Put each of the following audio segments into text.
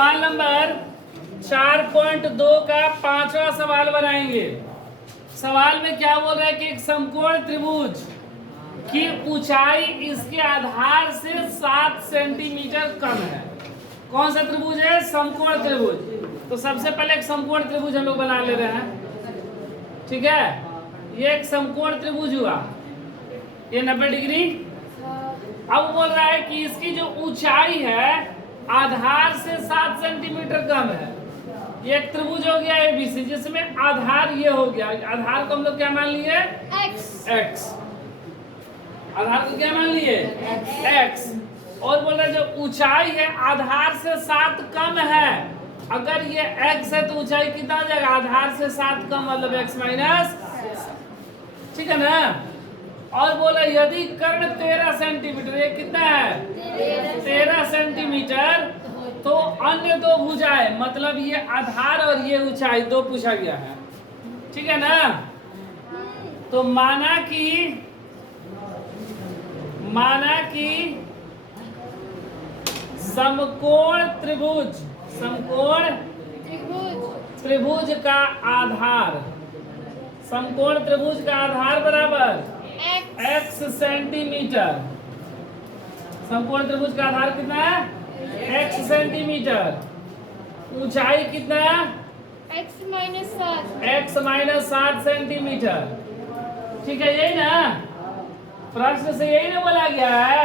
सवाल नंबर 4.2 का 5वां सवाल बनाएंगे। सवाल में क्या बोल रहा है कि एक समकोण त्रिभुज की ऊंचाई इसके आधार से 7 सेंटीमीटर कम है। कौन सा त्रिभुज है? समकोण त्रिभुज। तो सबसे पहले एक समकोण त्रिभुज हम लोग बना ले रहे हैं, ठीक है। ये एक समकोण त्रिभुज हुआ, ये 90 डिग्री। अब बोल रहा है कि इसकी जो ऊंचाई है आधार से 7 सेंटीमीटर कम है। ये एक त्रिभुज हो गया एबीसी, जिसमें आधार ये हो गया। आधार को हम लोग क्या मान लिए? x। आधार को क्या मान लिए? x। और बोल रहे जो ऊंचाई है आधार से 7 कम है। अगर ये x है तो ऊंचाई कितना हो जाएगा? आधार से 7 कम मतलब x माइनस, ठीक है ना। और बोला यदि कर्ण 13 सेंटीमीटर, ये कितना है? 13 सेंटीमीटर, तो अन्य दो भुजाएं, मतलब ये आधार और ये ऊंचाई दो पूछा गया है, ठीक है ना। तो माना कि समकोण त्रिभुज का आधार, समकोण त्रिभुज का आधार बराबर x सेंटीमीटर। समकोण त्रिभुज का आधार कितना है? x centimetre. ऊंचाई कितना है? x माइनस 7 सेंटीमीटर, ठीक है। यही ना प्रश्न से यही ना बोला गया है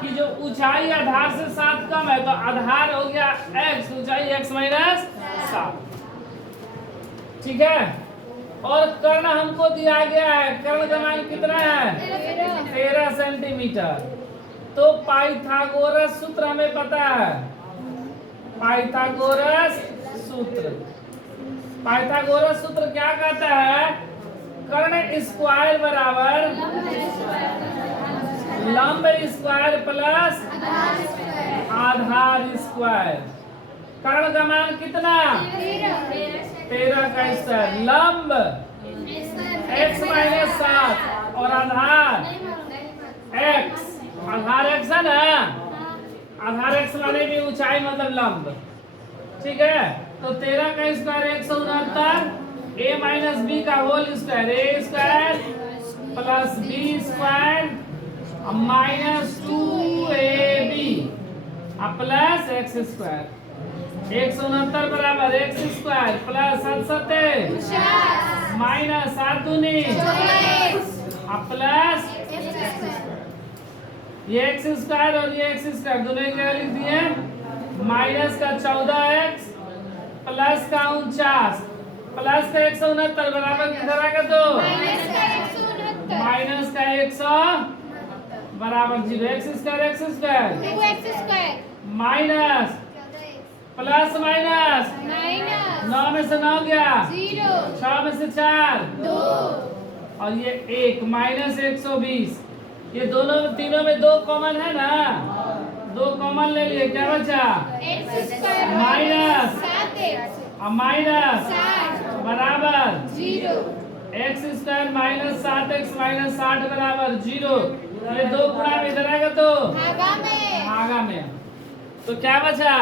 कि जो ऊंचाई आधार से 7 कम है, तो आधार हो गया x, ऊंचाई x माइनस 7, ठीक है। और कर्ण हमको दिया गया है, कर्ण का मान कितना है? 13 सेंटीमीटर। तो पाइथागोरस सूत्र हमें पता है। पाइथागोरस सूत्र क्या कहता है? कर्ण स्क्वायर बराबर लंब स्क्वायर प्लस आधार स्क्वायर। कर्ण का मान कितना? 13 का स्क्वायर। लंब x माइनस 7 और आधार x। आधार x है ना, आधार x माने भी ऊंचाई मतलब लंब, ठीक है। तो 13 का स्क्वायर 169, a माइनस बी का whole square, a square plus B square minus 2ab plus x square. 169 बराबर x स्क्वायर प्लस 77 माइनस 7 दूनी प्लस ये x स्क्वायर और ये x स्क्वायर दोनों क्या लिख दिए? माइनस का 14x प्लस का 49 प्लस का 169 बराबर किधर आएगा? तो माइनस का 100 बराबर 0। x square minus plus minus 9 में से 9 गया, 6 में से 4 2 और ये 1 माइनस 120। ये दोनों तीनों में 2 कॉमन है ना, 2 कॉमन ले लिए, क्या बचा? माइनस बराबर 0। x square minus 7x minus 60 बराबर 0। ये 2 गुणा में इधर आएगा तो भागा में। तो क्या बचा?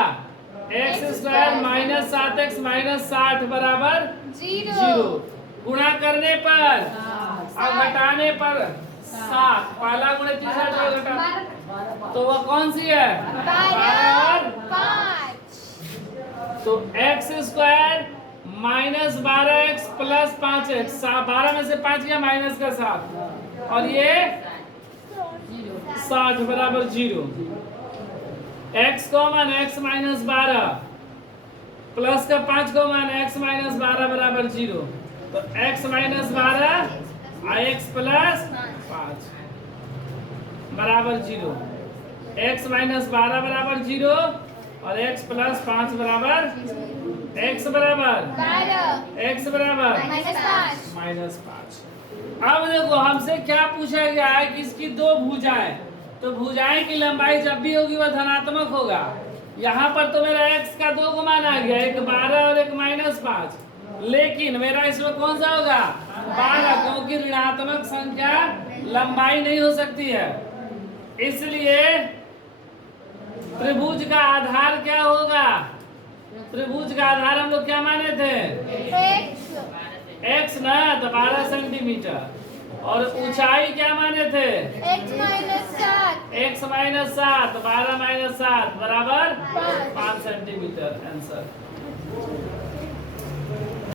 x square minus 7x minus 60 बराबर 0। गुणा करने पर और घटाने पर 7, पहला गुणे तीसरा जो घटा, तो वह कौन सी है? 12 और 5। तो x square minus 12x plus 5x, 12 में से 5 गया माइनस का 7 और ये 60 बराबर 0। x common x minus 12 plus का 5 कॉमन x माइनस 12 बराबर 0। तो x माइनस 12 x प्लस 5 बराबर 0। x माइनस 12 बराबर 0 और x प्लस 5 बराबर x बराबर माइनस 5। अब देखो हमसे क्या पूछा गया है कि इसकी 2 भुजाएं, तो भुजाएं की लंबाई जब भी होगी वह धनात्मक होगा। यहाँ पर तो मेरा x का 2 को मान आ गया, एक 12 और एक माइनस 5, लेकिन मेरा इसमें कौन सा होगा? 12, क्योंकि ऋणात्मक संख्या लंबाई नहीं हो सकती है। इसलिए त्रिभुज का आधार क्या होगा? त्रिभुज का आधार हम लोग क्या माने थे? x ना, तो 12 सेंटीमीटर। और ऊंचाई क्या माने थे? x minus 7। x minus 7, 12 minus 7 बराबर 5 सेंटीमीटर। आंसर।